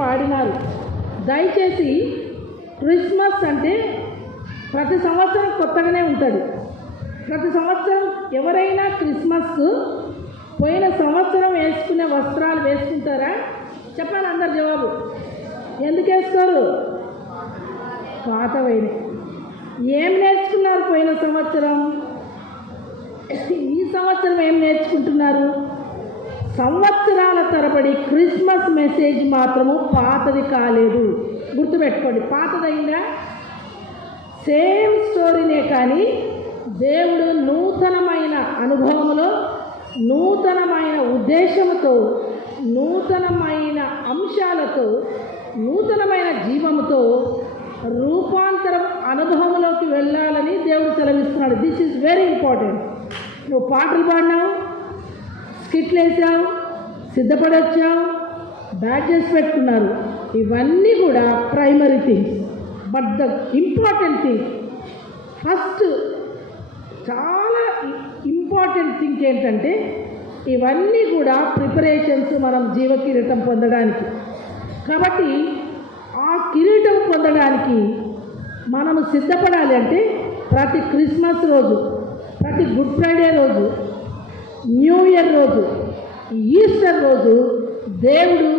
పాడినారు. దయచేసి క్రిస్మస్ అంటే ప్రతి సంవత్సరం కొత్తగానే ఉంటుంది. ప్రతి సంవత్సరం ఎవరైనా క్రిస్మస్ పోయిన సంవత్సరం వేసుకునే వస్త్రాలు వేసుకుంటారా? చెప్పాలి అందరు జవాబు. ఎందుకు వేసుకోరు? పాతవైన. ఏం నేర్చుకున్నారు పోయిన సంవత్సరం? ఈ సంవత్సరం ఏం నేర్చుకుంటున్నారు? సంవత్సరాల తరబడి క్రిస్మస్ మెసేజ్ మాత్రము పాతది కాలేదు. గుర్తుపెట్టుకోండి, పాతదైందా? సేమ్ స్టోరీనే, కానీ దేవుడు నూతనమైన అనుభవంలో, నూతనమైన ఉద్దేశంతో, నూతనమైన అంశాలతో, నూతనమైన జీవంతో రూపాంతరం అనుభవంలోకి వెళ్ళాలని దేవుడు సెలవిస్తున్నాడు. This is very important. నువ్వు పాటలు పాడినావు, స్కిట్లు వేసావు, సిద్ధపడొచ్చావు, బ్యాడ్జెస్ పెట్టుకున్నారు, ఇవన్నీ కూడా primary things. But the important thing, first చాలా ఇంపార్టెంట్ థింగ్ ఏంటంటే ఇవన్నీ కూడా ప్రిపరేషన్స్ మనం జీవ కిరీటం పొందడానికి. కాబట్టి ఆ కిరీటం పొందడానికి మనము సిద్ధపడాలి. అంటే ప్రతి క్రిస్మస్ రోజు, ప్రతి గుడ్ ఫ్రైడే రోజు, న్యూ ఇయర్ రోజు, ఈస్టర్ రోజు దేవుడు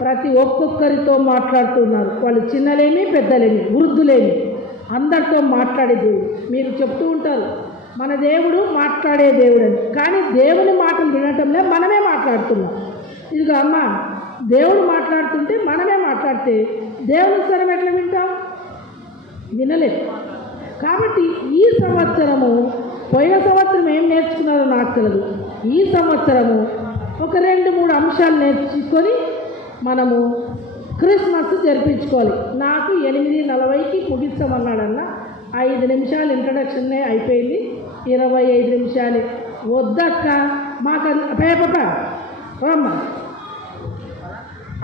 ప్రతి ఒక్కొక్కరితో మాట్లాడుతున్నారు. వాళ్ళు చిన్నలేమి, పెద్దలేమి, వృద్ధులేమి, అందరితో మాట్లాడే దేవుడు. మీరు చెప్తూ ఉంటారు మన దేవుడు మాట్లాడే దేవుడు అని, కానీ దేవుని మాటలు వినటంలో మనమే మాట్లాడుతున్నాం. ఇదిగో అమ్మ, దేవుడు మాట్లాడుతుంటే మనమే మాట్లాడితే దేవుని స్వరం ఎట్లా వింటాం? వినలేదు. కాబట్టి ఈ సంవత్సరము, పోయిన సంవత్సరం ఏం నేర్చుకున్నారో నాకు తెలియదు, ఈ సంవత్సరము ఒక 2-3 అంశాలు నేర్చుకొని మనము క్రిస్మస్ జరిపించుకోవాలి. నాకు 8:40కి ముగించమన్నాడన్న, 5 నిమిషాలు ఇంట్రడక్షన్నే అయిపోయింది, 25 నిమిషాలే. వద్దక్క మాకు పేపక రమ్మ.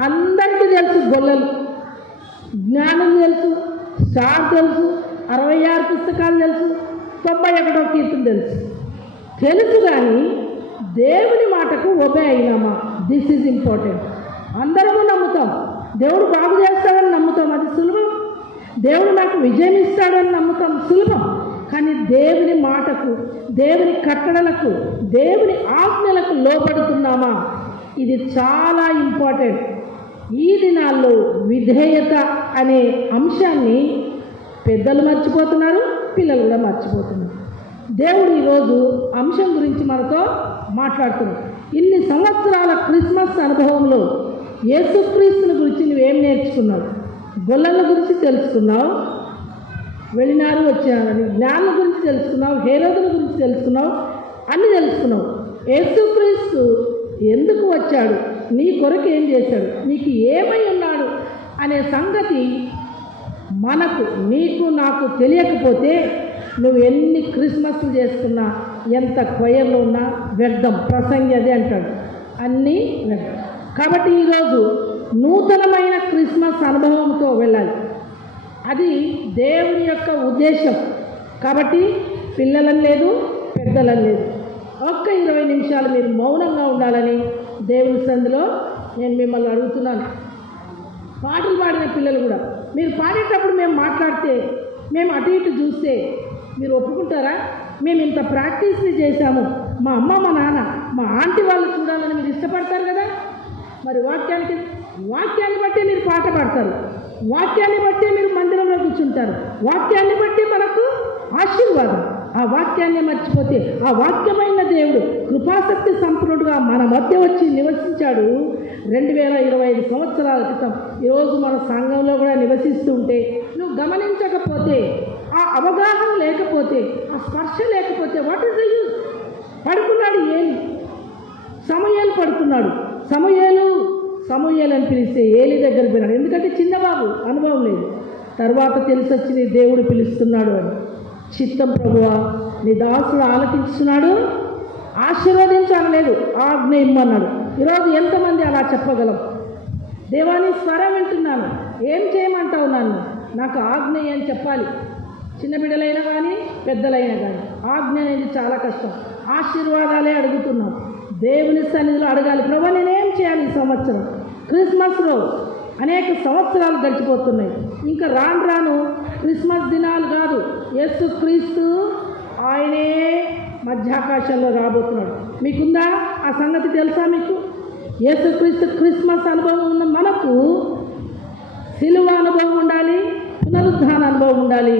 అందరికీ తెలుసు గొల్లలు, జ్ఞానం తెలుసు, స్టార్ తెలుసు, 66 పుస్తకాలు తెలుసు, 91వ కీర్తన తెలుసు కానీ దేవుని మాటకు ఒబే అయినామా? This is important. అందరము నమ్ముతాం, దేవుడు బాగు చేస్తాడని నమ్ముతాం, అది సులభం. దేవుడు నాకు విజయం ఇస్తాడని నమ్ముతాం, సులభం. కానీ దేవుని మాటకు, దేవుని కట్టడలకు, దేవుని ఆజ్ఞలకు లోపడుతున్నామా? ఇది చాలా ఇంపార్టెంట్. ఈ దినాల్లో విధేయత అనే అంశాన్ని పెద్దలు మర్చిపోతున్నారు, పిల్లలు కూడా మర్చిపోతున్నారు. దేవుడు ఈరోజు అంశం గురించి మనతో మాట్లాడుతున్నాడు. ఇన్ని సంవత్సరాల క్రిస్మస్ అనుభవంలో యేసుక్రీస్తుని గురించి నువ్వేం నేర్చుకున్నావు? గొల్లల గురించి తెలుసుకున్నావు, వెళ్ళినారు వచ్చారని, జ్ఞానం గురించి తెలుసుకున్నావు, హేరోదుల గురించి తెలుసుకున్నావు, అన్నీ తెలుసుకున్నావు. యేసుక్రీస్తు ఎందుకు వచ్చాడు, నీ కొరకు ఏం చేశాడు, నీకు ఏమై ఉన్నాడు అనే సంగతి మనకు, నీకు, నాకు తెలియకపోతే నువ్వు ఎన్ని క్రిస్మస్లు చేసుకున్నా, ఎంత క్వయర్లో ఉన్నా వ్యర్థం. ప్రసంగి అదే అంటాడు, అన్నీ వ్యర్థం. కాబట్టి ఈరోజు నూతనమైన క్రిస్మస్ అనుభవంతో వెళ్ళాలి. అది దేవుని యొక్క ఉద్దేశం. కాబట్టి పిల్లలని లేదు, పెద్దలని లేదు. ఒక్క 20 నిమిషాలు మీరు మౌనంగా ఉండాలని దేవుని సందులో నేను మిమ్మల్ని అడుగుతున్నాను. పాటలు పాడిన పిల్లలు కూడా, మీరు పాడేటప్పుడు మేము మాట్లాడితే, మేము అటు ఇటు చూస్తే మీరు ఒప్పుకుంటారా? మేము ఇంత ప్రాక్టీస్ని చేశాము, మా అమ్మ, మా నాన్న, మా ఆంటీ వాళ్ళు చూడాలని మీరు ఇష్టపడతారు కదా. మరి వాక్యాన్ని బట్టి మీరు పాట పాడతారు, వాక్యాన్ని బట్టి మీరు మందిరంలో కూర్చుంటారు, వాక్యాన్ని బట్టి మనకు ఆశీర్వాదం. ఆ వాక్యాన్ని మర్చిపోతే, ఆ వాక్యమైన దేవుడు కృపాశక్తి సంపన్నుడుగా మన మధ్య వచ్చి నివసించాడు 2025 సంవత్సరాల క్రితం. ఈరోజు మన సంఘంలో కూడా నివసిస్తూ ఉంటే నువ్వు గమనించకపోతే, ఆ అవగాహన లేకపోతే, ఆ స్పర్శ లేకపోతే వాట్ ఈస్ ద యూజ్? పడుకున్నాడు ఏలి, సమూయేలు పడుకున్నాడు. సమూయేలు అని పిలిస్తే ఏలి దగ్గర పోయినాడు. ఎందుకంటే చిన్నబాబు, అనుభవం లేదు. తర్వాత తెలిసొచ్చింది దేవుడు పిలుస్తున్నాడు అని. చిత్తం ప్రభువా, నీ దాసుడు ఆలకిస్తున్నాడు, ఆశీర్వదించు అనలేదు, ఆజ్ఞ ఇమ్మన్నాడు. ఈరోజు ఎంతమంది అలా చెప్పగలం? దేవాని స్వరం వింటున్నాను, ఏం చేయమంటావు నన్ను, నాకు ఆజ్ఞ అని చెప్పాలి. చిన్న బిడ్డలైనా కానీ పెద్దలైనా కానీ ఆజ్ఞ అనేది చాలా కష్టం. ఆశీర్వాదాలే అడుగుతున్నాం, దేవుని సన్నిధిలో అడగాలి. ప్రభు నేనేం చేయాలి ఈ సంవత్సరం క్రిస్మస్లో అనేక సంవత్సరాలు గడిచిపోతున్నాయి. ఇంకా రాను రాను క్రిస్మస్ దినాలు కాదు, యేసుక్రీస్తు ఆయనే మధ్యాకాశంలో రాబోతున్నాడు. మీకుందా ఆ సంగతి తెలుసా? మీకు యేసుక్రీస్తు క్రిస్మస్ అనుభవం ఉన్న మనకు సిలువ అనుభవం ఉండాలి, పునరుద్ధాన అనుభవం ఉండాలి.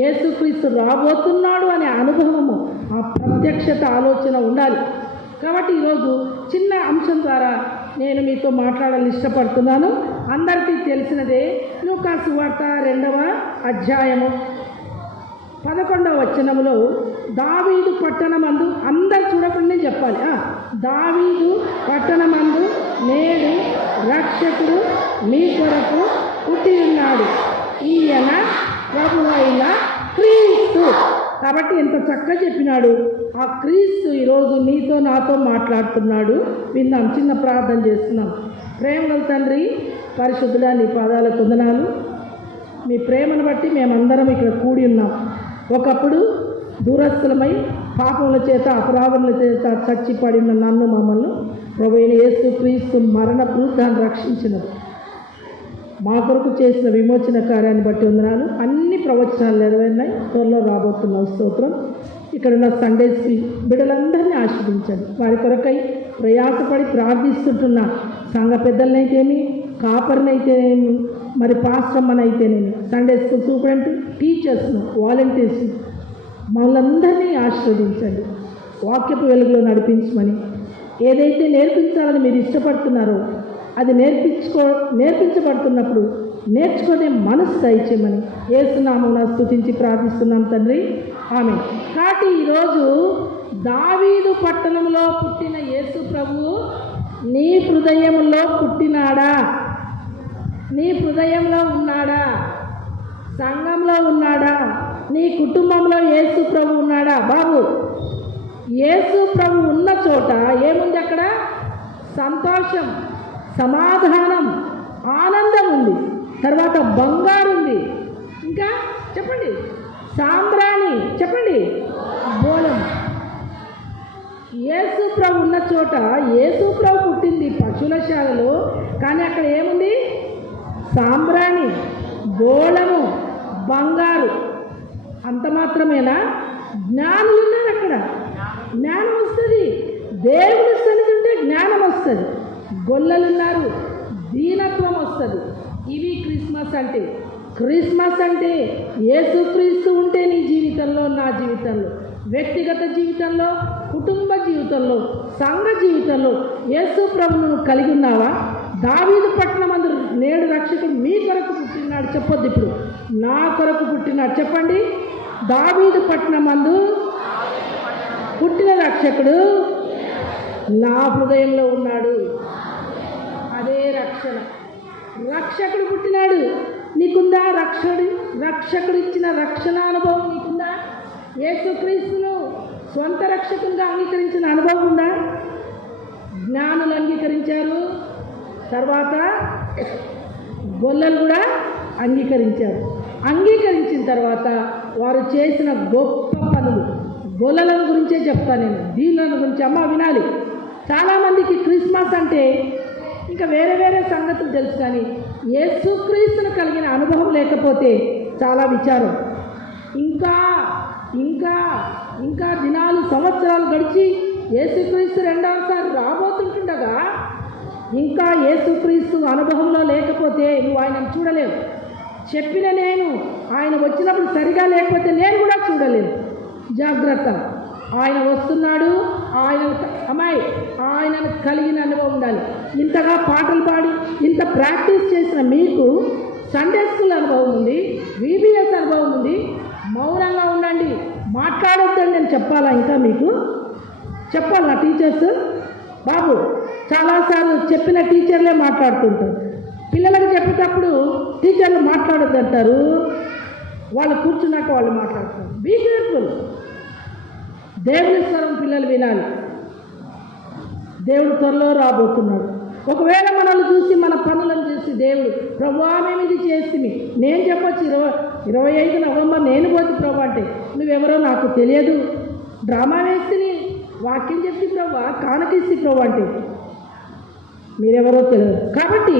యేసుక్రీస్తు రాబోతున్నాడు అనే అనుభవము, ఆ ప్రత్యక్షత ఆలోచన ఉండాలి. కాబట్టి ఈరోజు చిన్న అంశం ద్వారా నేను మీతో మాట్లాడాలని ఇష్టపడుతున్నాను. అందరికీ తెలిసినదే లూకా సువార్త 2వ అధ్యాయము 11వ వచనములో దావీదు పట్టణమందు, అందరు చూడకుండా చెప్పాలి, దావీదు పట్టణమందు నేడు రక్షకుడు మీ కొరకు పుట్టి ఉన్నాడు, ఈయన ప్రభువైన క్రీస్తు. కాబట్టి ఎంత చక్కగా చెప్పినాడు. ఆ క్రీస్తు ఈరోజు నీతో నాతో మాట్లాడుతున్నాడు. విన్నాం, చిన్న ప్రార్థన చేస్తున్నాం. ప్రేమగల తండ్రి, పరిశుద్ధుడా, నీ పాదాలకు వందనాలు. మీ ప్రేమను బట్టి మేమందరం ఇక్కడ కూడి ఉన్నాం. ఒకప్పుడు దూరస్థులమై పాపముల చేత అపరాధముల చేత చచ్చిపడిన నన్ను, మమ్మల్ని ప్రభువైన యేసుక్రీస్తు మరణ పునరుద్ధాన్ని రక్షించినది, మా కొరకు చేసిన విమోచన కార్యాన్ని బట్టి వందనాలు. అన్ని ప్రవచనాలు నెరవేరినాయి, త్వరలో రాబోతున్నాం. స్తోత్రం. ఇక్కడ ఉన్న సండే స్కూల్ బిడ్డలందరినీ ఆశీర్వదించండి. వారి కొరకై ప్రయాసపడి ప్రార్థిస్తుంటున్న సంఘ పెద్దలనైతేమి, కాపర్నైతేనేమి, మరి పాస్టమ్మనైతేనేమి, సండే స్కూల్ సూపరింటెండెంట్, టీచర్స్ను, వాలంటీర్స్, మమ్మల్ని ఆశీర్వదించండి. వాక్యపు వెలుగులో నడిపించమని, ఏదైతే నేర్పించాలని మీరు ఇష్టపడుతున్నారో అది నేర్పించబడుతున్నప్పుడు నేర్చుకునే మనసు దయచేయమని యేసునామమున స్తుతించి ప్రార్థిస్తున్నాం తండ్రి, ఆమేన్. కాబట్టి ఈరోజు దావీదు పట్టణంలో పుట్టిన యేసు ప్రభువు నీ హృదయంలో పుట్టినాడా? నీ హృదయంలో ఉన్నాడా? సంఘంలో ఉన్నాడా? నీ కుటుంబంలో యేసు ప్రభు ఉన్నాడా? బాబు, యేసు ప్రభు ఉన్న చోట ఏముంది? అక్కడ సంతోషం, సమాధానం, ఆనందం ఉంది. తర్వాత బంగారు ఉంది. ఇంకా చెప్పండి, సాంబ్రాణి, చెప్పండి, బోళం. యేసు ప్రభు ఉన్న చోట, యేసు ప్రభు పుట్టింది పశువుల శాలలో, కానీ అక్కడ ఏముంది? సాంబ్రాణి, బోళము, బంగారు. అంత మాత్రమేనా? జ్ఞానులు ఉన్నారు అక్కడ. జ్ఞానం వస్తుంది. దేవుని సన్నిధి ఉంటే జ్ఞానం వస్తుంది. గొల్లలున్నారు, దీనత్వం వస్తుంది. ఇవి క్రిస్మస్ అంటే. క్రిస్మస్ అంటే యేసుక్రీస్తు ఉంటే నీ జీవితంలో, నా జీవితంలో, వ్యక్తిగత జీవితంలో, కుటుంబ జీవితంలో, సంఘ జీవితంలో యేసు ప్రభువును కలిగి ఉన్నావా? దావీదు పట్టణమందు నేడు రక్షకుడు మీ కొరకు పుట్టినాడు. చెప్పొద్దు, ఇప్పుడు నా కొరకు పుట్టినాడు. చెప్పండి, దావీదు పట్టణమందు పుట్టిన రక్షకుడు నా హృదయంలో ఉన్నాడు. అదే రక్షణ. రక్షకుడు పుట్టినాడు. నీకుందా? రక్షకుడు ఇచ్చిన రక్షణ అనుభవం నీకుందా? యేసుక్రీస్తును స్వంత రక్షకునిగా అంగీకరించిన అనుభవం ఉందా? జ్ఞానులు అంగీకరించారు, తర్వాత గొల్లలు కూడా అంగీకరించారు. అంగీకరించిన తర్వాత వారు చేసిన గొప్ప పనులు, గొల్లల గురించే చెప్తాను నేను, దీనుల గురించి. అమ్మ వినాలి. చాలామందికి క్రిస్మస్ అంటే ఇంకా వేరే వేరే సంగతులు తెలుసు, కానీ యేసుక్రీస్తును కలిగిన అనుభవం లేకపోతే చాలా విచారం. ఇంకా ఇంకా ఇంకా దినాలు, సంవత్సరాలు గడిచి యేసుక్రీస్తు రెండవసారి రాబోతుంటుండగా ఇంకా యేసుక్రీస్తు అనుభవంలో లేకపోతే నువ్వు ఆయనను చూడలేవు. చెప్పిన నేను ఆయన వచ్చినప్పుడు సరిగా లేకపోతే నేను కూడా చూడలేను. జాగ్రత్త. ఆయన వస్తున్నాడు. ఆయనను కలిగిన అనుభవం ఉండాలి. ఇంతగా పాటలు పాడి ఇంత ప్రాక్టీస్ చేసిన మీకు సండే స్కూల్ అనుభవం ఉంది, VBS అనుభవం ఉంది. మౌనంగా ఉండండి, మాట్లాడొద్దని నేను చెప్పాలా? ఇంకా మీకు చెప్పాలా? టీచర్స్ బాబు, చాలాసార్లు చెప్పిన టీచర్లే మాట్లాడుతుంటారు. పిల్లలకు చెప్పేటప్పుడు టీచర్లు మాట్లాడొద్దంటారు, వాళ్ళు కూర్చున్నాక వాళ్ళు మాట్లాడతారు. Be careful. దేవుని స్వరం పిల్లలు వినాలి. దేవుడు త్వరలో రాబోతున్నాడు. ఒకవేళ మనల్ని చూసి, మన పనులను చూసి దేవుడు, ప్రభువా మేము ఇది చేస్తుంది, నేను చెప్పొచ్చు 25 నవంబర్ నేను పోతే ప్రభు అంటే, నువ్వెవరో నాకు తెలియదు, డ్రామా వేస్తుంది, వాక్యం చెప్తే ప్రభు, కానకిస్తే ప్రభు అంటే మీరెవరో తెలియదు. కాబట్టి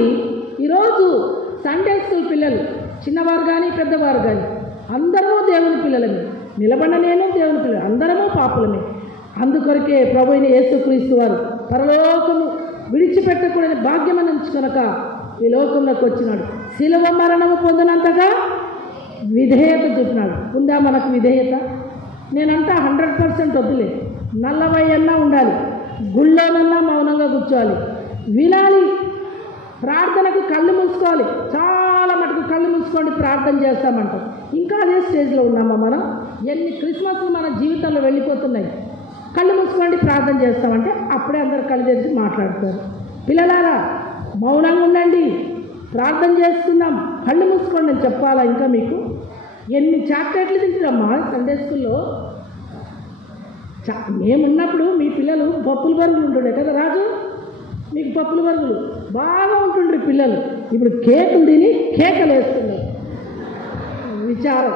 ఈరోజు పిల్లలు, చిన్నవారు కానీ పెద్దవారు కానీ అందరూ దేవుని పిల్లలమే. నిలబడిన నేను దేవుని పిల్లలు, అందరము పాపులమే. అందుకొరకే ప్రభు అయిన యేసుక్రీస్తు వారు పరలోకము విడిచిపెట్టకూడని భాగ్యమని ఎంచుకొనక ఈ లోకంలోకి వచ్చినాడు. శిలువ మరణము పొందినంతగా విధేయత చూపినాడు. ఉందా మనకు విధేయత? నేనంటా 100% వద్దులే, 40 అన్నా ఉండాలి. గుళ్ళోనన్నా మౌనంగా కూర్చోవాలి, వినాలి. ప్రార్థనకు కళ్ళు మూసుకోవాలి. చాలా మటుకు కళ్ళు మూసుకోండి ప్రార్థన చేస్తామంటాం. ఇంకా అదే స్టేజ్లో ఉన్నామా మనం? ఎన్ని క్రిస్మస్లు మన జీవితంలో వెళ్ళిపోతున్నాయి. కళ్ళు మూసుకోండి ప్రార్థన చేస్తామంటే అప్పుడే అందరు కళ్ళు తెరిచి మాట్లాడతారు. పిల్లలారా మౌనంగా ఉండండి, ప్రార్థన చేస్తున్నాం, కళ్ళు మూసుకోండి అని చెప్పాలా? ఇంకా మీకు ఎన్ని చాక్లెట్లు తింటున్నామ్మా సండే స్కూల్లో. మేమున్నప్పుడు మీ పిల్లలు పప్పుల బరుగులు ఉంటుండే కదా రాజు, మీకు పప్పుల బరుగులు బాగా ఉంటుండ్రు పిల్లలు. ఇప్పుడు కేకులు తిని కేకలు వేస్తున్నారు. విచారం.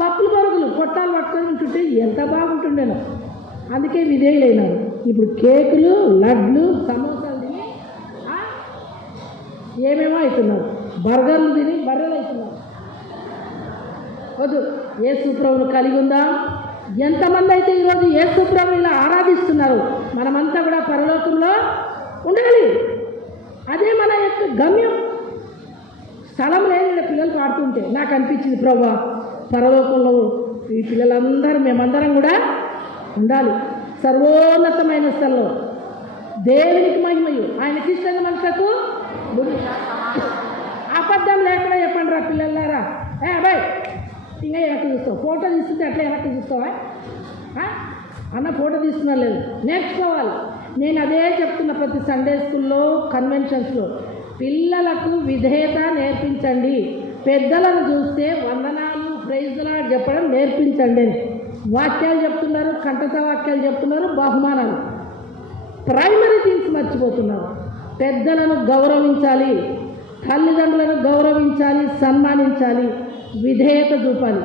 పప్పుల బరుగులు పొట్టాలు పట్టుకొని ఉంటుంటే ఎంత బాగుంటుండేనో. అందుకే విధేయులైనారు. ఇప్పుడు కేకులు, లడ్లు, సమోసాలు తిని ఏమేమో అవుతున్నారు. బర్గర్లు తిని బర్రెలు అవుతున్నారు. వద్దు, యేసు ప్రభువును కలిగి ఉందా? ఎంతమంది అయితే ఈరోజు యేసు ప్రభువుని ఇలా ఆరాధిస్తున్నారు, మనమంతా కూడా పరలోకంలో ఉండాలి. అదే మన యొక్క గమ్యం. స్థలం లేని పిల్లలు పాడుతుంటే నాకు అనిపించింది, ప్రభువా పరలోకంలో ఈ పిల్లలందరూ మేమందరం కూడా ఉండాలి. సర్వోన్నతమైన స్థలంలో దేవునికి మహిమయు ఆయనకి ఇష్టంగా మనసుకు అబద్ధం లేకుండా చెప్పండి రా పిల్లలారా. అబ్బాయి ఇంకా వెనక్కి చూస్తావు, ఫోటో తీస్తుంటే అట్లా వెనక్కి చూస్తావా అన్న? ఫోటో తీసుకున్నా లేదు, నేర్చుకోవాలి. నేను అదే చెప్తున్నా ప్రతి సండే స్కూల్లో, కన్వెన్షన్స్లో పిల్లలకు విధేయత నేర్పించండి. పెద్దలను చూస్తే వందనాలు, ప్రైజులా చెప్పడం నేర్పించండి. వాక్యాలు చెప్తున్నారు, కంఠత వాక్యాలు చెప్తున్నారు, బహుమానాలు. ప్రైమరీ థింగ్స్ మర్చిపోతున్నారు. పెద్దలను గౌరవించాలి, తల్లిదండ్రులను గౌరవించాలి, సన్మానించాలి, విధేయత చూపాలి.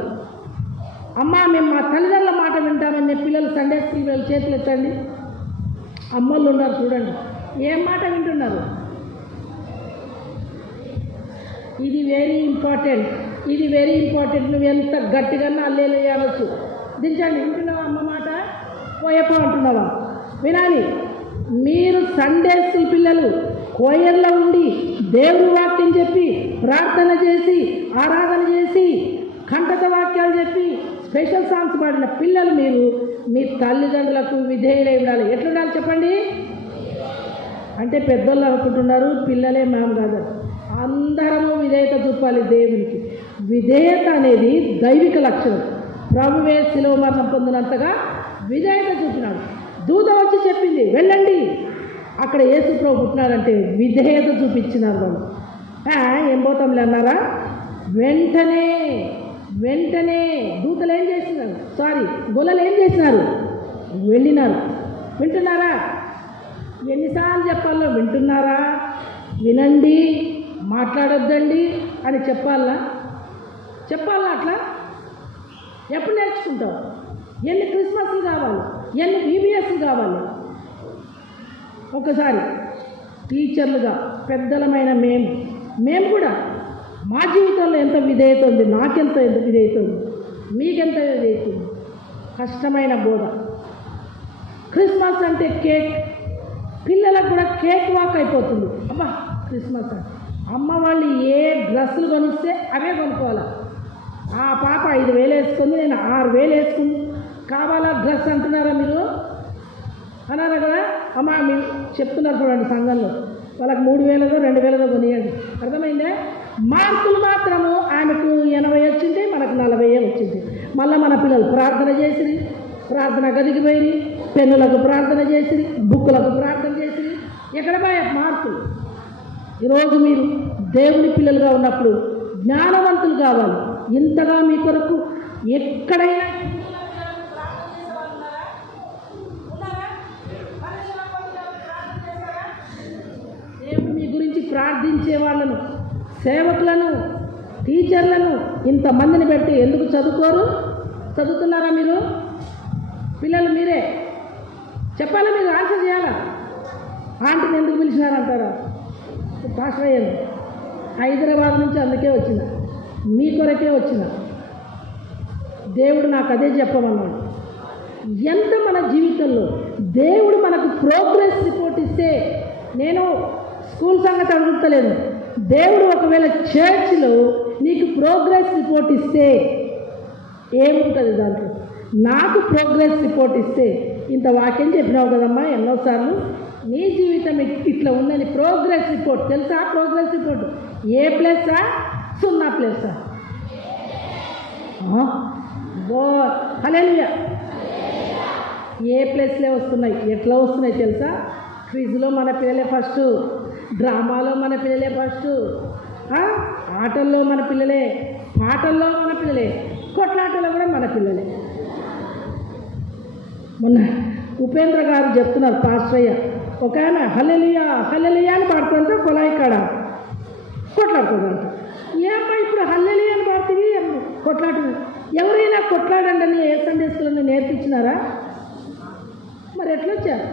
అమ్మ మేము మా తల్లిదండ్రుల మాట వింటామని పిల్లలు సండే స్కూల్ పిల్లలు చేతులు ఎత్తండి. అమ్మోళ్ళు ఉన్నారు చూడండి, ఏం మాట వింటున్నారు? ఇది వెరీ ఇంపార్టెంట్, ఇది వెరీ ఇంపార్టెంట్. నువ్వు ఎంత గట్టిగా అల్లేలు వేయవచ్చు. దించండి. వింటున్నావా అమ్మ మాట? పోయపో అంటున్నావా? వినాలి. మీరు సండే స్కూల్ పిల్లలు కోయర్లో ఉండి దేవుని వాక్యం చెప్పి ప్రార్థన చేసి ఆరాధన చేసి కంఠత వాక్యాలు చెప్పి స్పెషల్ సాంగ్స్ పాడిన పిల్లలు మీరు మీ తల్లిదండ్రులకు విధేయులై ఉండాలి. ఎట్లుండాలి చెప్పండి? అంటే పెద్దోళ్ళు అనుకుంటున్నారు పిల్లలే మేము కాదు, అందరము విధేయత చూపాలి దేవునికి. విధేయత అనేది దైవిక లక్షణం. ప్రభువే శిలువ మరణం పొందినంతగా విధేయత చూపినాడు. దూత వచ్చి చెప్పింది వెళ్ళండి, అక్కడ యేసు ప్రభు పుట్టినారంటే విధేయత చూపించినారు వాళ్ళు. ఏం పోతాంలే అన్నారా? వెంటనే దూతలు ఏం చేసినారు? గొల్లలు ఏం చేసినారు? వెళ్ళినారు. వింటున్నారా? ఎన్నిసార్లు చెప్పాలో వింటున్నారా? వినండి, మాట్లాడొద్దండి అని చెప్పాలా అట్లా? ఎప్పుడు నేర్చుకుంటావు? ఎన్ని క్రిస్మస్లు కావాలి, ఎన్ని ఈబీఎస్లు కావాలి? ఒకసారి టీచర్లుగా పెద్దలమైన మేము కూడా మా జీవితంలో ఎంత విధేయత ఉంది, నాకెంత విధేయత ఉంది, మీకెంత విధేయత ఉంది? కష్టమైన బోధ. క్రిస్మస్ అంటే కేక్, పిల్లలకు కూడా కేక్ వాక్ అయిపోతుంది. అబ్బా క్రిస్మస్ అంటే అమ్మ వాళ్ళు ఏ డ్రెస్సులు కొనిస్తే అవే కొనుక్కోవాలి. ఆ పాప 5,000 వేసుకుంది, నేను 6,000 వేసుకుంది, కావాలా డ్రెస్ అంటున్నారా మీరు? అన్నారా కదా? అమ్మ మీరు చెప్తున్నారు చూడండి సంఘంలో, వాళ్ళకి 3,000 2,000 కొనియండి. అర్థమైందే? మార్కులు మాత్రము ఆమెకు 80 వచ్చింది, మనకు 40 వచ్చింది. మళ్ళీ మన పిల్లలు ప్రార్థన చేసిరి, ప్రార్థన గదికి పోయి పెన్నులకు ప్రార్థన చేసిరి, బుక్కులకు ప్రార్థన చేసిరి. ఎక్కడ పోయా మార్కులు? ఈరోజు మీరు దేవుని పిల్లలుగా ఉన్నప్పుడు జ్ఞానవంతులు కావాలి. ఇంతగా మీ కొరకు ఎక్కడైనా దేవుడు మీ గురించి ప్రార్థించే వాళ్ళను, సేవకులను, టీచర్లను ఇంతమందిని పెట్టి ఎందుకు చదువుకోరు? చదువుతున్నారా మీరు? పిల్లలు మీరే చెప్పాలా, మీరు ఆన్సర్ చేయాలా? ఆంటీని ఎందుకు పిలిచినారంటారా? పాస్టర్ అయ్యాను హైదరాబాద్ నుంచి అందుకే వచ్చిన, మీ కొరకే వచ్చిన. దేవుడు నాకు అదే చెప్పమన్నాడు. ఎంత మన జీవితంలో దేవుడు మనకు ప్రోగ్రెస్ రిపోర్ట్ ఇస్తే, నేను స్కూల్ సంగతి అడుగుతలేను, దేవుడు ఒకవేళ చర్చ్లో నీకు ప్రోగ్రెస్ రిపోర్ట్ ఇస్తే ఏముంటుంది దాంట్లో? నాకు ప్రోగ్రెస్ రిపోర్ట్ ఇస్తే, ఇంత వాక్యం చెప్పినావు కదమ్మా ఎన్నోసార్లు, నీ జీవితం ఇట్లా ఉందని ప్రోగ్రెస్ రిపోర్ట్ తెలుసా? Progress report A+, 0+. హల్లెలూయా. A+లే వస్తున్నాయి. ఎట్లా వస్తున్నాయి తెలుసా? క్విజ్లో మన పిల్లలే ఫస్ట్, డ్రామాలో మన పిల్లలే ఫస్ట్, ఆటల్లో మన పిల్లలే, పాటల్లో మన పిల్లలే, కొట్లాటలో కూడా మన పిల్లలే. మొన్న ఉపేంద్ర గారు చెప్తున్నారు, పాస్టయ్య ఒక ఆయన హల్లెలూయా హల్లెలూయా అని పాడుతుంటే కొలాయి కాడ కొట్లాడుతుందంట. ఏమ్మా ఇప్పుడు హల్లెలూయా అని పాడుతుంది కొట్లాడు, ఎవరైనా కొట్లాడండి అని ఏ సండే స్కూల్లో నేర్పించినారా? మరి ఎట్లా వచ్చారు?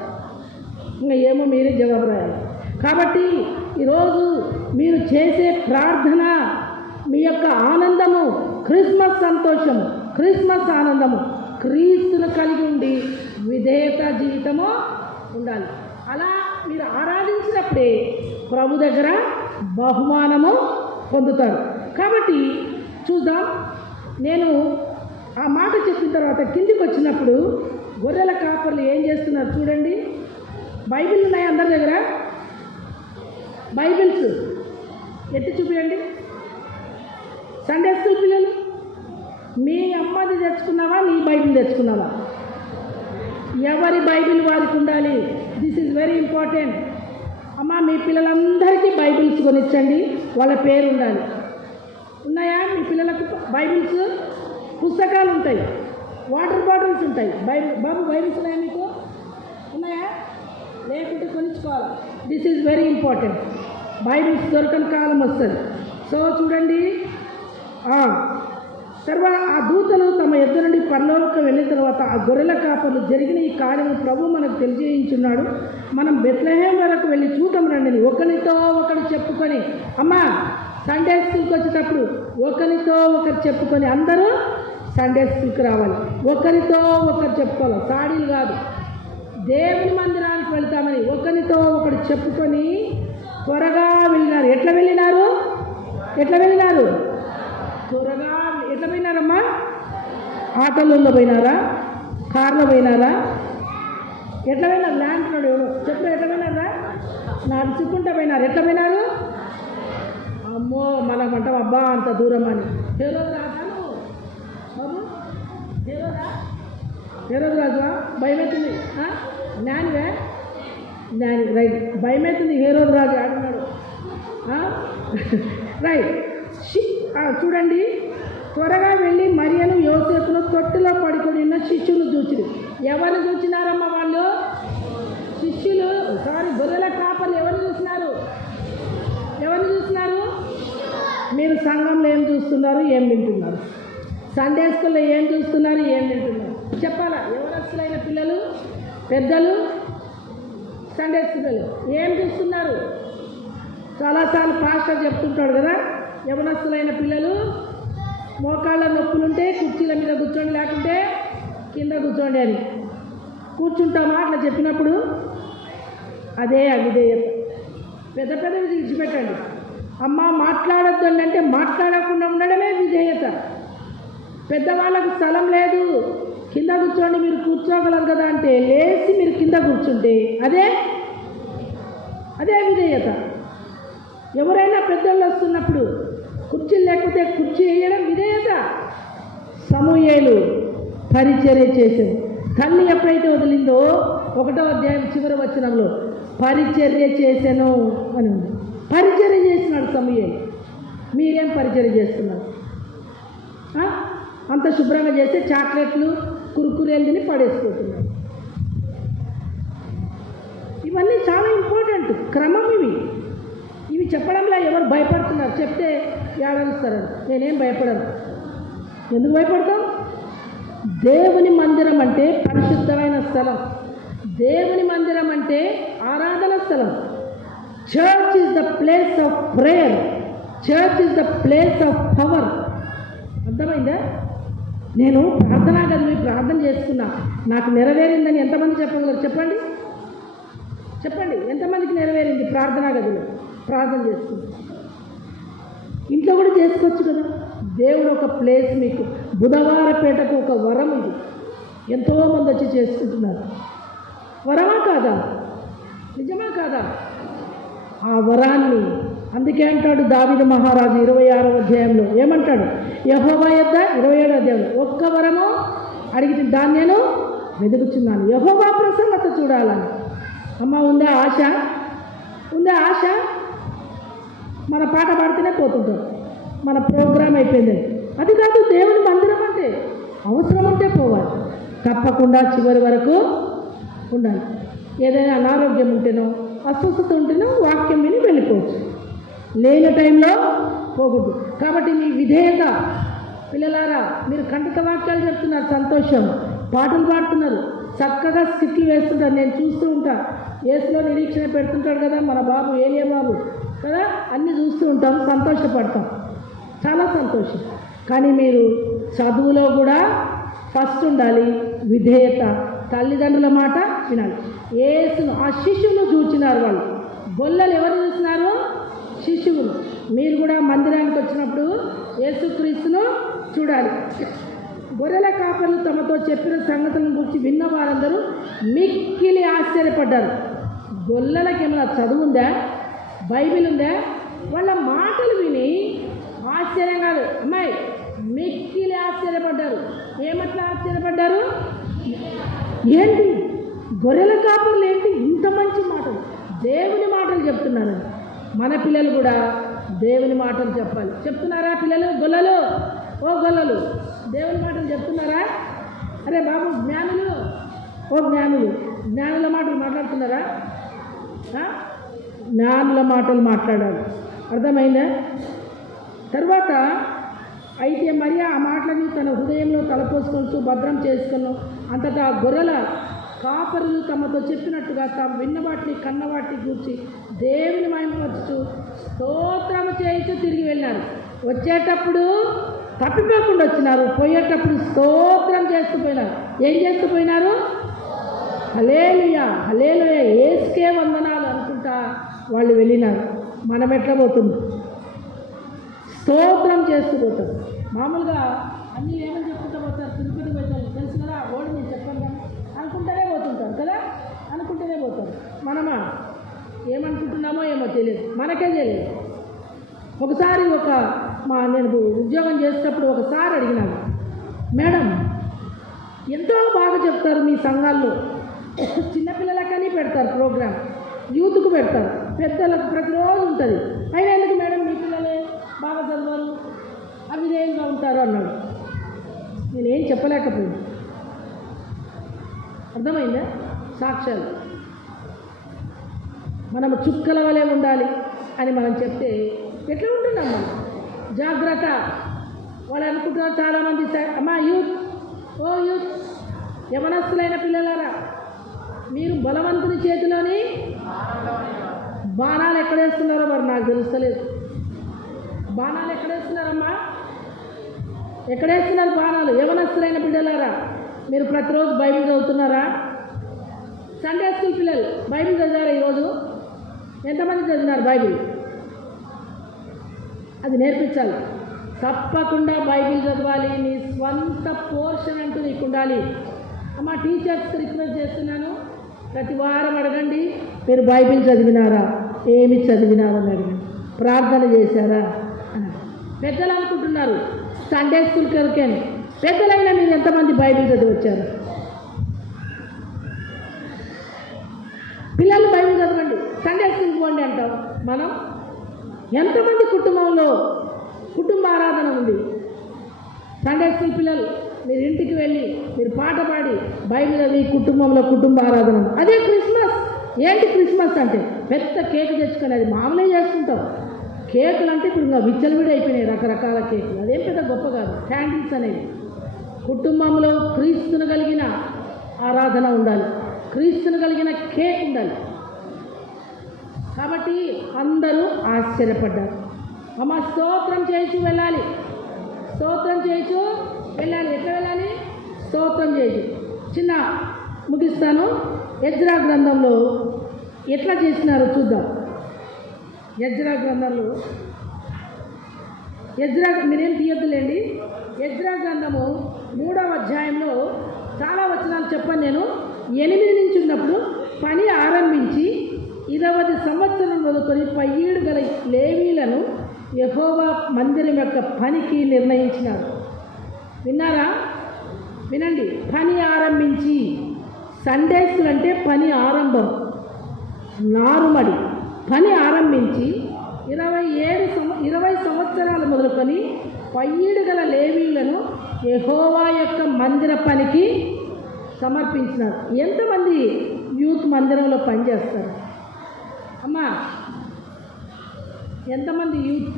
ఇంకా ఏమో మీరే జవాబు రాయాలి. కాబట్టి ఈరోజు మీరు చేసే ప్రార్థన, మీ యొక్క ఆనందము, క్రిస్మస్ సంతోషము, క్రిస్మస్ ఆనందము క్రీస్తును కలిగి ఉండి విధేయత జీవితము ఉండాలి. అలా మీరు ఆరాధించినప్పుడే ప్రభు దగ్గర బహుమానము పొందుతారు. కాబట్టి చూద్దాం. నేను ఆ మాట చెప్పిన తర్వాత కిందికి వచ్చినప్పుడు గొర్రెల కాపర్లు ఏం చేస్తున్నారు చూడండి. బైబిల్ ఉన్నాయి అందరి దగ్గర? బైబిల్స్ ఎత్తి చూపించండి. సండే స్కూల్ పిల్లలు, మీ అమ్మది తెచ్చుకున్నావా, నీ బైబిల్ తెచ్చుకున్నావా? ఎవరి బైబిల్ వారికి ఉండాలి. This is very important. అమ్మ, మీ పిల్లలందరికీ బైబిల్స్ కొనిచ్చండి, వాళ్ళ పేరు ఉండాలి. ఉన్నాయా మీ పిల్లలకు బైబిల్స్? పుస్తకాలు ఉంటాయి, వాటర్ బాటిల్స్ ఉంటాయి. బాబు బైబిల్స్ ఉన్నాయా మీకు? ఉన్నాయా? లేకుంటే కొనిచ్చుకోవాలి. This is very important. Bibles దొరకని కాలం వస్తుంది. సో చూడండి, తర్వాత ఆ దూతలు తమ ఎద్దు నుండి పరలోకం వెళ్ళిన తర్వాత ఆ గొర్రెల కాపర్లు జరిగిన ఈ కార్యము ప్రభు మనకు తెలియజేయించున్నాడు. మనం బెత్లెహేం వరకు వెళ్ళి చూద్దాం రండి. ఒకరితో ఒకరు చెప్పుకొని, అమ్మ సండే స్కూల్కి వచ్చేటప్పుడు ఒకరితో ఒకరు చెప్పుకొని, అందరూ సండే స్కూల్కి రావాలి. ఒకరితో ఒకరు చెప్పుకోవాలి, సాడీలు కాదు. దేవుని మందిరానికి వెళ్తామని ఒకరితో ఒకరు చెప్పుకొని త్వరగా వెళ్ళినారు. ఎట్లా వెళ్ళినారు? త్వరగా ఎట్లా పోయినారమ్మా? ఆటోలలో పోయినారా? కార్లో పోయినారా? ఎట్లా పోయినారు? ల్యాండ్ ఎవరు చెప్పు, ఎట్లా పోయినారా? నడుచుకుంటూ పోయినారు. ఎట్లా పోయినారు? అమ్మో, మనమంటాం అబ్బా అంత దూరం అని. హేరోదు రాజు బాబు, హేరోదు రాజు భయమవుతుంది. జ్ఞానివే, జ్ఞాని రైట్. భయమవుతుంది. హేరోదు రాజు ఆడున్నాడు. రైట్. చూడండి, త్వరగా వెళ్ళి మరియను యోసేపును తొట్టులో పడుకొని ఉన్న శిష్యులు చూసిరు. ఎవరు చూసినారమ్మా? వాళ్ళు శిష్యులు, గొర్రెల కాపర్లు ఎవరిని చూసినారు? మీరు సంఘంలో ఏం చూస్తున్నారు, ఏం వింటున్నారు? సండే స్కూల్లో ఏం చూస్తున్నారు, ఏం వింటున్నారు? చెప్పాలా? యవనస్తులైన పిల్లలు, పెద్దలు, సండే స్కూల్లో ఏం చూస్తున్నారు? చాలాసార్లు పాస్టర్ చెప్తుంటాడు కదా, యవనస్తులైన పిల్లలు మోకాళ్ళ నొప్పులుంటే కుర్చీల మీద కూర్చోండి, లేకుంటే కింద కూర్చోండి అని. కూర్చుంటామా అట్లా చెప్పినప్పుడు? అదే అవిధేయత. పెద్ద పెద్దవి విడిచిపెట్టండి. అమ్మ మాట్లాడొద్దండి అంటే మాట్లాడకుండా ఉండడమే విధేయత. పెద్దవాళ్ళకు స్థలం లేదు, కింద కూర్చోండి, మీరు కూర్చోగలరు కదా అంటే లేచి మీరు కింద కూర్చుంటే అదే విధేయత. ఎవరైనా పెద్దోళ్ళు వస్తున్నప్పుడు కుర్చీలు లేకపోతే కుర్చీ వేయడం విధేయత. సమూయేలు పరిచర్య చేసేది. తల్లి ఎప్పుడైతే వదిలిందో 1వ అధ్యాయం చివరి వచనంలో పరిచర్య చేశాను అని ఉంది. పరిచర్య చేస్తున్నాడు సమూయేలు. మీరేం పరిచర్య చేస్తున్నారు? అంత శుభ్రంగా చేస్తే చాక్లెట్లు, కురుకురేలు తిని పడేసుకుంటున్నారు. ఇవన్నీ చాలా ఇంపార్టెంట్ క్రమం. ఇవి చెప్పడంలో ఎవరు భయపడుతున్నారు? చెప్తే ఏడలుస్తారు. నేనేం భయపడను. ఎందుకు భయపడతాం? దేవుని మందిరం అంటే పరిశుద్ధమైన స్థలం. దేవుని మందిరం అంటే ఆరాధన స్థలం. Church is the place of prayer. Church is the place of power. అర్థమైందా? నేను ప్రార్థనా గదిలో ప్రార్థన చేసుకున్నా, నాకు నెరవేరిందని ఎంతమంది చెప్పగలరు? చెప్పండి చెప్పండి, ఎంతమందికి నెరవేరింది ప్రార్థనా గదిలో ప్రార్థన చేసుకున్నా? ఇంట్లో కూడా చేసుకోవచ్చు కదా. దేవుడు ఒక ప్లేస్ మీకు, బుధవారపేటకు ఒక వరం ఇది. ఎంతోమంది వచ్చి చేసుకుంటున్నారు. వరమా కాదా? నిజమా కాదా? ఆ వరాన్ని అందుకే అంటాడు దావీదు మహారాజు 26వ అధ్యాయంలో ఏమంటాడు? యెహోవా యొద్ద 27వ అధ్యాయంలో ఒక్క వరము అడిగితే దాన్ని నేను వెతుకుచున్నాను, యెహోవా ప్రసన్నత చూడాలని. అమ్మ ఉందా ఆశ? ఉందా ఆశ? మన పాట పాడితేనే పోతుంటాం, మన ప్రోగ్రాం అయిపోయింది. అది కాదు దేవుని మందిరం అంటే. అవసరం ఉంటే పోవాలి, తప్పకుండా చివరి వరకు ఉండాలి. ఏదైనా అనారోగ్యం ఉంటేనో అస్వస్థత ఉంటేనో వాక్యం విని వెళ్ళిపోవచ్చు, లేని టైంలో పోకూడదు. కాబట్టి మీ విధేయత, పిల్లలారా మీరు ఖండిత వాక్యాలు చెప్తున్నారు, సంతోషం. పాటలు పాడుతున్నారు, చక్కగా స్కిట్లు వేస్తుంటారు, నేను చూస్తూ ఉంటా. యేసులో నిరీక్షణ పెడుతుంటాడు కదా మన బాబు, ఏలియా బాబు కదా, అన్నీ చూస్తూ ఉంటాం, సంతోషపడతాం, చాలా సంతోషం. కానీ మీరు చదువులో కూడా ఫస్ట్ ఉండాలి, విధేయత, తల్లిదండ్రుల మాట వినాలి. యేసును, ఆ శిశువును చూచినారు వాళ్ళు. గొల్లలు ఎవరు చూసినారు? శిశువులు. మీరు కూడా మందిరానికి వచ్చినప్పుడు యేసుక్రీస్తును చూడాలి. గొర్రెల కాపర్లు తమతో చెప్పిన సంగతులను గురించి విన్న వారందరూ మిక్కిలి ఆశ్చర్యపడ్డారు. గొల్లలకి ఏమైనా చదువు ఉందా? బైబిల్ ఉందా? వాళ్ళ మాటలు విని ఆశ్చర్యం కాదు అమ్మాయి, మిక్కిలి ఆశ్చర్యపడ్డారు. ఏమట్లా ఆశ్చర్యపడ్డారు? ఏంటి గొర్రెల కాపర్లు ఏంటి ఇంత మంచి మాటలు, దేవుని మాటలు చెప్తున్నారు. మన పిల్లలు కూడా దేవుని మాటలు చెప్పాలి. చెప్తున్నారా పిల్లలు? గొల్లలు, ఓ గొల్లలు దేవుని మాటలు చెప్తున్నారా? అరే బాబు జ్ఞానులు, ఓ జ్ఞానులు, జ్ఞానుల మాటలు మాట్లాడుతున్నారా? జ్ఞానుల మాటలు మాట్లాడాలి. అర్థమైందా? తర్వాత అయితే మరి ఆ మాటలని తన హృదయంలో తలపోసుకొస్తూ భద్రం చేసుకున్నాం. అంతటా గొర్రెల కాపరులు తమతో చెప్పినట్టుగా తాము విన్న వాటిని కన్న వాటిని గూర్చి దేవుని మహిమపరచుతూ స్తోత్రము చేయించు తిరిగి వెళ్ళినారు. వచ్చేటప్పుడు తప్పిపోకుండా వచ్చినారు, పోయేటప్పుడు స్తోత్రం చేస్తూ పోయినారు. ఏం చేస్తూ పోయినారు? హల్లెలూయా హల్లెలూయా, యేసుకే వందనాలు అనుకుంటా వాళ్ళు వెళ్ళినారు. మనం ఎట్లా పోతున్నాం? స్తోత్రం చేస్తూ పోతాం. మామూలుగా అన్నీ ఏమని చెప్పుకుంటూ పోతారు? తిరుపతి పోతారు, తెలుసు కదా, ఓడి నేను చెప్పాను కదా అనుకుంటూనే పోతుంటారు కదా, అనుకుంటూనే పోతారు. మనమా ఏమనుకుంటున్నామో ఏమో తెలియదు, మనకే తెలియదు. ఒకసారి నేను ఉద్యోగం చేసేటప్పుడు ఒకసారి అడిగినాను, మేడం ఎంతో బాగా చెప్తారు మీ సంఘాల్లో, చిన్నపిల్లలకని పెడతారు ప్రోగ్రామ్, యూత్కు పెడతారు, పెద్దలకు ప్రతిరోజు ఉంటుంది, అయినా ఎందుకు మేడం మీ పిల్లలే బాగా చదవరు, అవిధేయంగా ఉంటారు అన్నాడు. నేనేం చెప్పలేకపోయింది. అర్థమైందా? సాక్ష్యాలు మనము చుక్కల వలె ఉండాలి అని మనం చెప్తే ఎట్లా ఉంటున్నాం మనం? జాగ్రత్త. వాళ్ళు అనుకుంటున్నారు చాలామంది, అమ్మా యూత్, ఓ యూత్, యవనస్తులైన పిల్లలారా, మీరు బలవంతుని చేతిలోని బాణాలు ఎక్కడేస్తున్నారో మరి నాకు తెలుస్తలేదు. బాణాలు ఎక్కడేస్తున్నారమ్మా? ఎక్కడేస్తున్నారు బాణాలు? యవనస్తులైన పిల్లలారా, మీరు ప్రతిరోజు బైబిల్ చదువుతున్నారా? సండే స్కూల్ పిల్లలు బైబిల్ చదివారా ఈరోజు? ఎంతమంది చదివినారు బైబిల్? అది నేర్పించాలి. తప్పకుండా బైబిల్ చదవాలి. నీ స్వంత పోర్షన్ అంటూ నీకు ఉండాలి. అమ్మ టీచర్స్ రిక్వెస్ట్ చేస్తున్నాను, ప్రతి వారం అడగండి, మీరు బైబిల్ చదివినారా, ఏమి చదివినారు అని అడగండి, ప్రార్థన చేశారా అని. పెద్దలు అనుకుంటున్నారు సండే స్కూల్కి ఎవరికైనా, పెద్దలైనా మీరు ఎంతమంది బైబిల్ చదివచ్చారు? పిల్లలు బైబిల్ చదవండి, సండే స్కూల్కి పోండి అంటాం. మనం ఎంతమంది కుటుంబంలో కుటుంబ ఆరాధన ఉంది? సండే స్కూల్ పిల్లలు మీరు ఇంటికి వెళ్ళి మీరు పాట పాడి బైబిల్ చదివి కుటుంబంలో కుటుంబ ఆరాధన. అదే క్రిస్మస్. ఏంటి క్రిస్మస్ అంటే? పెద్ద కేక్ తెచ్చుకొని, అది మామూలుగా చేసుకుంటాం. కేకులు అంటే ఇప్పుడు ఇంకా విచ్చలవిడి అయిపోయినాయి, రకరకాల కేకులు. అదేం పెద్ద గొప్ప కాదు. క్యాండిల్స్ అనేవి. కుటుంబంలో క్రీస్తును కలిగిన ఆరాధన ఉండాలి, క్రీస్తును కలిగిన కేక్ ఉండాలి. కాబట్టి అందరూ ఆశ్చర్యపడ్డారు. అమ్మ స్తోత్రం చేయించు వెళ్ళాలి, స్తోత్రం చేయించు వెళ్ళాలి. ఎట్లా వెళ్ళాలి? స్తోత్రం చేయించు. చిన్న ముగిస్తాను. ఎజ్రా గ్రంథంలో ఎట్లా చేసినారో చూద్దాం. ఎజ్రా గ్రంథంలో మీరేం తీయద్దులేండి. ఎజ్రా గ్రంథము 3వ అధ్యాయంలో చాలా వచనాలు చెప్పాను నేను. 8 నుంచి ఉన్నప్పుడు పని ఆరంభించి 20 సంవత్సరం మొదలుకొని 17 గల లేవీలను యెహోవా మందిరం యొక్క పనికి నిర్ణయించినారు. విన్నారా? వినండి. పని ఆరంభించి, సండే స్కూల్ అంటే పని ఆరంభం, నారుమడి. పని ఆరంభించి 20 సంవత్సరాలు మొదలుకొని 17 గల లేవీలను యెహోవా యొక్క మందిర పనికి సమర్పించినారు. ఎంతమంది యూత్ మందిరంలో పనిచేస్తారు అమ్మా? ఎంతమంది యూత్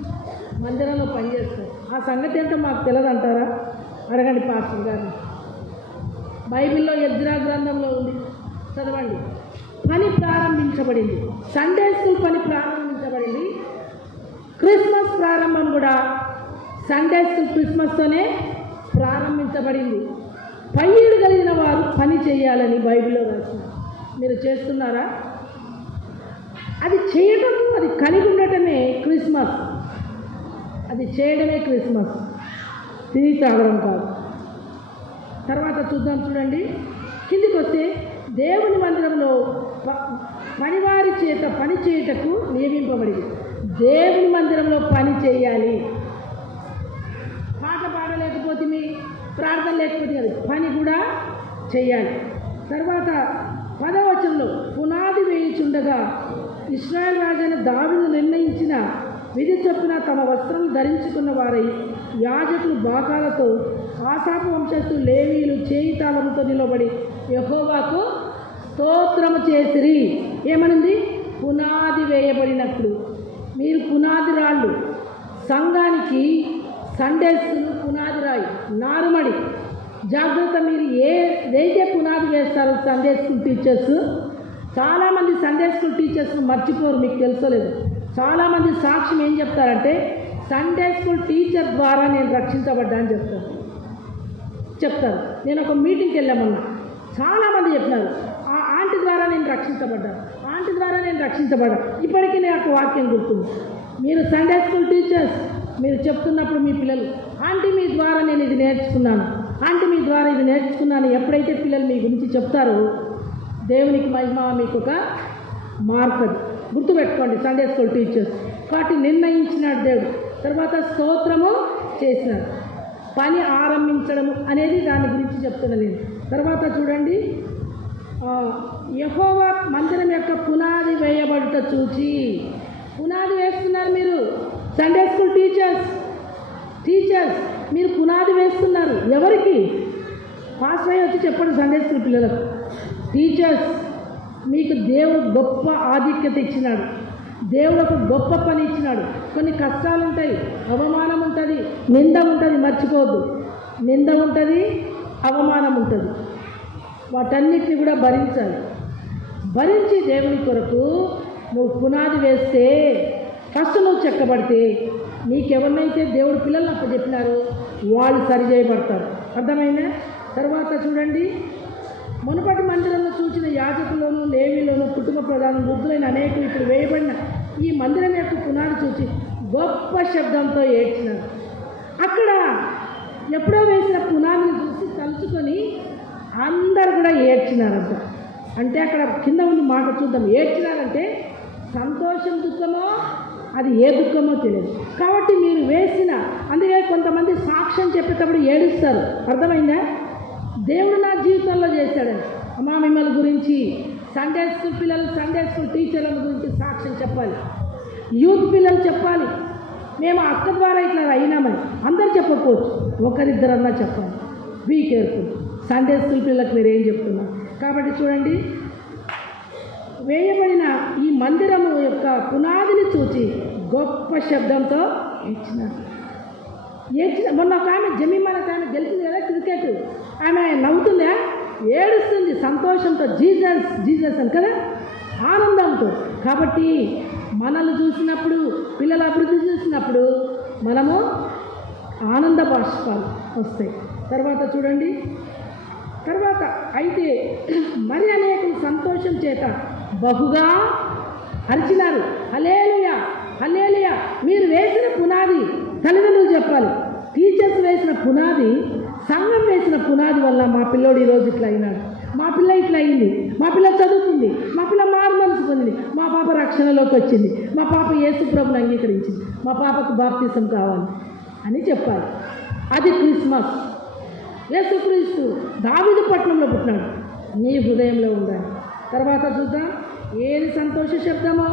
మందిరంలో పనిచేస్తారు? ఆ సంగతి ఏంటో మాకు తెలియదంటారా? అడగండి పాస్టర్ గారు. బైబిల్లో ఎజ్రా గ్రంథంలో ఉంది, చదవండి. పని ప్రారంభించబడింది, సండే స్కూల్ పని ప్రారంభించబడింది. క్రిస్మస్ ప్రారంభం కూడా సండే స్కూల్ క్రిస్మస్తోనే ప్రారంభించబడింది. 17 కలిగిన వారు పని చేయాలని బైబిల్లో రాసిన. మీరు చేస్తున్నారా? అది చేయడం, అది కలిగి ఉండటమే క్రిస్మస్. అది చేయడమే క్రిస్మస్, తిని తాగడం కాదు. తర్వాత చూద్దాం, చూడండి. కిందికి వస్తే దేవుని మందిరంలో పనివారి చేత పని చేయుటకు నియమింపబడింది. దేవుని మందిరంలో పని చేయాలి. పాట పాడలేకపోతే, మీ ప్రార్థన లేకపోతే అది పని కూడా చేయాలి. తర్వాత 10వ వచనంలో పునాది వేయుచుండగా ఇశ్రాయేలు రాజైన దావీదు నిర్ణయించిన విధి చొప్పున తమ వస్త్రం ధరించుకున్న వారై యాజకులు బాకాలతో ఆసాపు వంశస్థులు లేవీయులు చేయి తాళముతో నిలబడి యెహోవాకు స్తోత్రము చేసిరి. ఏమనింది? పునాది వేయబడినప్పుడు. మీరు పునాది రాళ్ళు. సంఘానికి సండే స్కూల్ పునాది రాయి, నారుమడి. జాగ్రత్త. మీరు ఏదైతే పునాది వేస్తారో సండే స్కూల్ టీచర్స్, చాలామంది సండే స్కూల్ టీచర్స్ను మర్చిపోరు, మీకు తెలుసలేదు. చాలామంది సాక్ష్యం ఏం చెప్తారంటే, సండే స్కూల్ టీచర్ ద్వారా నేను రక్షించబడ్డా అని చెప్తారు. నేను ఒక మీటింగ్కి వెళ్ళామన్నా, చాలామంది చెప్పినారు, ఆ ఆంటీ ద్వారా నేను రక్షించబడ్డాను, ఆంటీ ద్వారా నేను రక్షించబడ్డాను. ఇప్పటికీ నాకు వాక్యం గుర్తుంది. మీరు సండే స్కూల్ టీచర్స్, మీరు చెప్తున్నప్పుడు మీ పిల్లలు, ఆంటీ మీ ద్వారా నేను ఇది నేర్చుకున్నాను, ఆంటీ మీ ద్వారా ఇది నేర్చుకున్నాను, ఎప్పుడైతే పిల్లలు మీ గురించి చెప్తారో దేవునికి మహిమ. మీకు ఒక మార్క్ అది గుర్తుపెట్టుకోండి. సండే స్కూల్ టీచర్స్ వాటిని నిర్ణయించినాడు దేవుడు. తర్వాత స్తోత్రము చేసినాడు. పని ఆరంభించడము అనేది దాని గురించి చెప్తున్నా నేను. తర్వాత చూడండి, యెహోవా మందిరం యొక్క పునాది వేయబడుట చూచి. పునాది వేస్తున్నారు మీరు సండే స్కూల్ టీచర్స్ మీరు పునాది వేస్తున్నారు. ఎవరికి? పాస్ అయ్యి వచ్చి చెప్పండి సండే స్కూల్ పిల్లలకు. టీచర్స్, మీకు దేవుడు గొప్ప ఆధిక్యత ఇచ్చినాడు, దేవుడు ఒక గొప్ప పని ఇచ్చినాడు. కొన్ని కష్టాలు ఉంటాయి, అవమానం ఉంటుంది, నింద ఉంటుంది. మర్చిపోవద్దు, నింద ఉంటుంది, అవమానం ఉంటుంది. వాటన్నిటిని కూడా భరించాలి. భరించి దేవుని కొరకు నువ్వు పునాది వేస్తే, ఫస్ట్ నువ్వు చెక్కబడితే, నీకెవరినైతే దేవుడు పిల్లలను అప్పచెప్పినారో వాళ్ళు సరి చేయబడతారు. అర్థమైందా? తర్వాత చూడండి, మునుపటి మందిరంలో చూసిన యాజకులను లేవీలోను కుటుంబ ప్రధానం వృద్ధులైన అనేకులు ఇప్పుడు వేయబడిన ఈ మందిరం యొక్క పునాది చూసి గొప్ప శబ్దంతో ఏడ్చినారు. అక్కడ ఎప్పుడో వేసిన పునాదిని చూసి తలుచుకొని అందరు కూడా ఏడ్చినారంట. అంటే అక్కడ కింద ఉంది మాట చూద్దాం. ఏడ్చినారంటే సంతోషం దుఃఖమో, అది ఏ దుఃఖమో తెలియదు. కాబట్టి మీరు వేసిన, అందుకే కొంతమంది సాక్ష్యం చెప్పేటప్పుడు ఏడుస్తారు. అర్థమైందా? దేవుడు నా జీవితంలో చేశాడని. అమ్మా, మిమ్మల్ని గురించి సండే స్కూల్ పిల్లలు, సండే స్కూల్ టీచర్ల గురించి సాక్ష్యం చెప్పాలి. యూత్ పిల్లలు చెప్పాలి, మేము అక్క ద్వారా ఇట్లా అయినామని. అందరు చెప్పకపోవచ్చు, ఒకరిద్దరన్నా చెప్పాలి. Be careful. సండే స్కూల్ పిల్లలకు మీరు ఏం చెప్తున్నారు? కాబట్టి చూడండి, వేయబడిన ఈ మందిరము యొక్క పునాదిని చూచి గొప్ప శబ్దంతో ఏడ్చినారు. మొన్న ఒక ఆమె జమీమాన్ ఆమె గెలిచింది కదా క్రికెట్, ఆమె నవ్వుతుందా? ఏడుస్తుంది సంతోషంతో. జీసస్ జీసస్ అని కదా, ఆనందంతో. కాబట్టి మనల్ని చూసినప్పుడు, పిల్లల అభివృద్ధి చూసినప్పుడు మనము ఆనంద బాష్పాలు వస్తాయి. తర్వాత చూడండి, తర్వాత అయితే మరి అనేకులు సంతోషం చేత బహుగా అరిచినారు. హల్లెలూయా, హల్లెలూయా. మీరు వేసిన పునాది, తల్లిదండ్రులు చెప్పాలి, టీచర్స్ వేసిన పునాది, సంఘం వేసిన పునాది వల్ల మా పిల్లోడు ఈరోజు ఇట్లా అయినాడు, మా పిల్ల ఇట్లా అయింది, మా పిల్ల చదువుతుంది, మా పిల్ల మారు మనసు పొందింది, మా పాప రక్షణలోకి వచ్చింది, మా పాప యేసు ప్రభువుని అంగీకరించింది, మా పాపకు బాప్తిసం కావాలి అని చెప్పాలి. అది క్రిస్మస్. యేసుక్రీస్తు దావీదు పట్టణంలో పుట్టినాడు, నీ హృదయంలో ఉండాలి. తర్వాత చూద్దాం, ఏది సంతోష శబ్దమో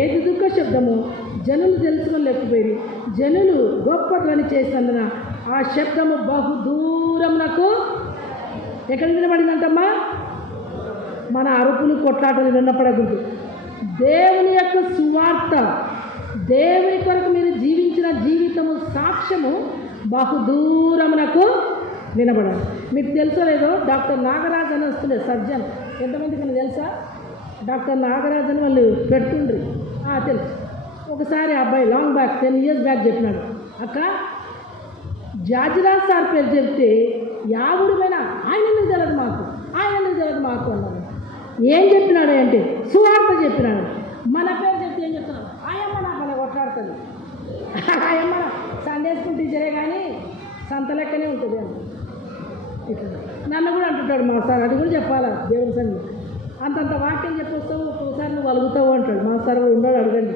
ఏది దుఃఖ శబ్దమో జనులు తెలుసుకోలేకపోయి, జనులు గొప్ప ధ్వని చేసినందున ఆ శబ్దము బహు దూరం నాకు ఎక్కడ వినబడిందంటమ్మా? మన అరుపులు కొట్లాటలు వినపడకూడదు. దేవుని యొక్క సువార్త, దేవుని కొరకు మీరు జీవించిన జీవితము సాక్ష్యము బహు దూరమునకు వినబడాలి. మీకు తెలుసో లేదో, డాక్టర్ నాగరాజ్ అని వస్తుండే సర్జన్, ఎంతమందికి తెలుసా? డాక్టర్ నాగరాజ్ అని వాళ్ళు పెడుతుండ్రి, తెలుసు. ఒకసారి అబ్బాయి లాంగ్ బ్యాక్ 10 years బ్యాక్ చెప్పినాడు, అక్క జాజిరాజ్ సార్ పేరు చెప్తే యావుడిపోయినా ఆయన ఎందుకు తెలియదు మాకు, ఆయన ఎందుకు తెలియదు మాకు అన్నాడు. ఏం చెప్పినాడు అంటే సువార్త చెప్పినాడు. మన పేరు చెప్తే ఏం చెప్తున్నాడు? ఆయమ్మ నాకు అలా కొట్లాడుతుంది, ఆయమ్మ సండే స్కూల్ టీచరే కానీ సంత లెక్కనే ఉంటుంది అని ఇట్లా నన్ను కూడా అంటుంటాడు మా సార్. అది కూడా చెప్పాలా దేవుడి సన్ని, అంతంత వాక్యం చెప్పొస్తావు, ఒక్కొక్కసారి నువ్వు అలుగుతావు అంటాడు మా సార్. ఉన్నాడు, అడగండి.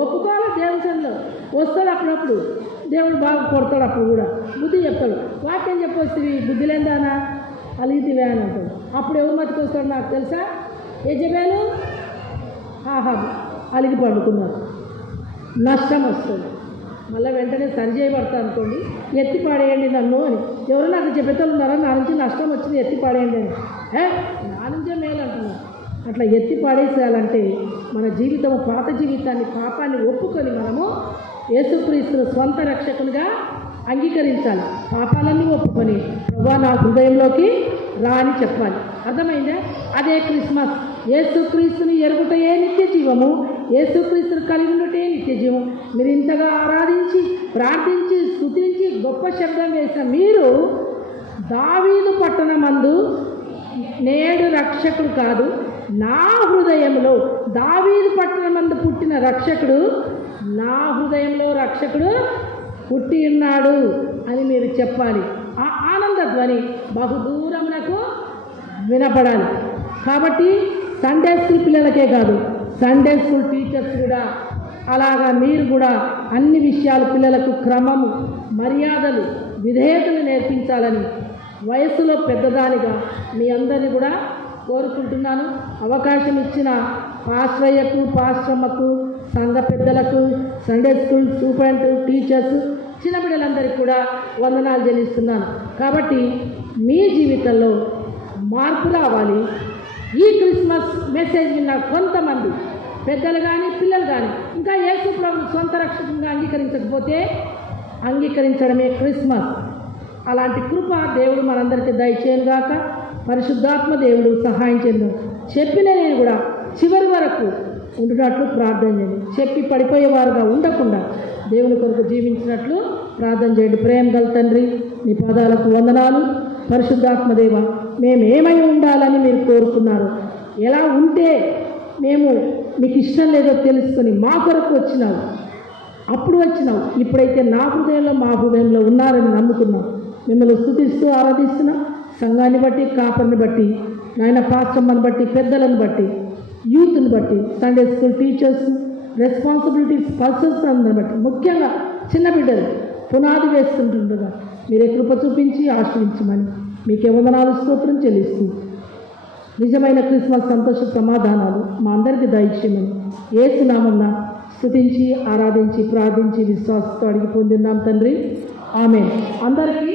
ఒప్పుకోవాలి దేవుడి సన్నిలో, వస్తాడు అప్పుడప్పుడు, దేవుడు బాగా కొడతాడు, అప్పుడు కూడా బుద్ధి చెప్తాడు. వాక్యం చెప్పొస్తుంది, బుద్ధి లేదానా అలిగితివే అని అంటాడు. అప్పుడు ఎవరు మతికి వస్తాడు నాకు తెలుసా? యజబేలు ఆహాబు అలిగి పడుకున్నారు, నష్టం వస్తుంది. మళ్ళీ వెంటనే సరి చేయబడతా అనుకోండి, ఎత్తి పాడేయండి నన్ను అని. ఎవరు నాకు చెప్పేతలు ఉన్నారా, నా నుంచి నష్టం వచ్చింది ఎత్తి పాడేయండి అని. నా నుంచే మేలు అంటున్నారు. అట్లా ఎత్తి పాడేసేయాలంటే మన జీవితం, పాత జీవితాన్ని, పాపాన్ని ఒప్పుకొని మనము యేసుక్రీస్తును స్వంత రక్షకునిగా అంగీకరించాలి. పాపాలన్నీ ఒప్పుకొని ప్రభువా నా హృదయంలోకి రా అని చెప్పాలి. అర్థమైందా? అదే క్రిస్మస్. యేసుక్రీస్తుని ఎరుగుటయే నిత్య జీవము, యేసుక్రీస్తుని కలిగి ఉండటే నిత్య జీవం. మీరు ఇంతగా ఆరాధించి, ప్రార్థించి, స్తుతించి, గొప్ప శబ్దం వేసిన మీరు దావీదు పట్టణమందు నేడు రక్షకుడు కాదు, నా హృదయంలో దావీదు పట్టణమందు పుట్టిన రక్షకుడు, నా హృదయంలో రక్షకుడు పుట్టి ఉన్నాడు అని మీరు చెప్పాలి. ఆ ఆనంద ధ్వని బహుదూరమునకు వినపడాలి. కాబట్టి సండే స్కూల్ పిల్లలకే కాదు, సండే స్కూల్ టీచర్స్ కూడా అలాగా మీరు కూడా అన్ని విషయాలు పిల్లలకు క్రమము, మర్యాదలు, విధేయతలు నేర్పించాలని వయస్సులో పెద్దదానిగా మీ అందరినీ కూడా కోరుకుంటున్నాను. అవకాశం ఇచ్చిన పాస్టర్య్యకు, పాస్టమ్మకు, సంఘ పెద్దలకు, సండే స్కూల్ సూపరింటెండెంట్, టీచర్స్, చిన్న బిడ్డలందరికీ కూడా వందనాలు చెల్లిస్తున్నాను. కాబట్టి మీ జీవితంలో మార్పు రావాలి. ఈ క్రిస్మస్ మెసేజ్ విన్న కొంతమంది పెద్దలు కానీ పిల్లలు కానీ ఇంకా యేసు ప్రభువును సొంత రక్షకునిగా అంగీకరించకపోతే అంగీకరించడమే క్రిస్మస్. అలాంటి కృప దేవుడు మనందరికీ దయచేయనుగాక. పరిశుద్ధాత్మ దేవుడు సహాయం చేయను. చెప్పిన నేను కూడా చివరి వరకు ఉండినట్లు ప్రార్థన చేయండి. చెప్పి పడిపోయేవారుగా ఉండకుండా దేవుని కొరకు జీవించినట్లు ప్రార్థన చేయండి. ప్రేమ గల తండ్రి, నీ పాదాలకు వందనాలు. పరిశుద్ధాత్మదేవ, మేము ఏమై ఉండాలని మీరు కోరుకున్నారు, ఎలా ఉంటే మేము మీకు ఇష్టం లేదో తెలుసుకొని మా కొరకు వచ్చినావు, అప్పుడు వచ్చినావు. ఇప్పుడైతే నా హృదయంలో మా హృదయంలో ఉన్నారని నమ్ముతున్నాం. మిమ్మల్ని స్తుతిస్తూ ఆరాధిస్తున్నాం. సంఘాన్ని బట్టి, కాపర్ని బట్టి, నాయన పాస్టమ్మని బట్టి, పెద్దలను బట్టి, యూత్ని బట్టి, Sunday school teachers, responsibilities persons అందరిని బట్టి, ముఖ్యంగా చిన్న బిడ్డలు పునాది వేస్తుంటుండగా మీరే కృప చూపించి ఆశ్రయించమని మీకే వందనాలు, స్తోత్రం చెల్లిస్తూ నిజమైన క్రిస్మస్ సంతోష సమాధానాలు మా అందరికీ దయచేయమని యేసు నామమున స్తుతించి ఆరాధించి ప్రార్థించి విశ్వాసంతో అడిగి పొందిన్నాం తండ్రి. ఆమేన్. అందరికీ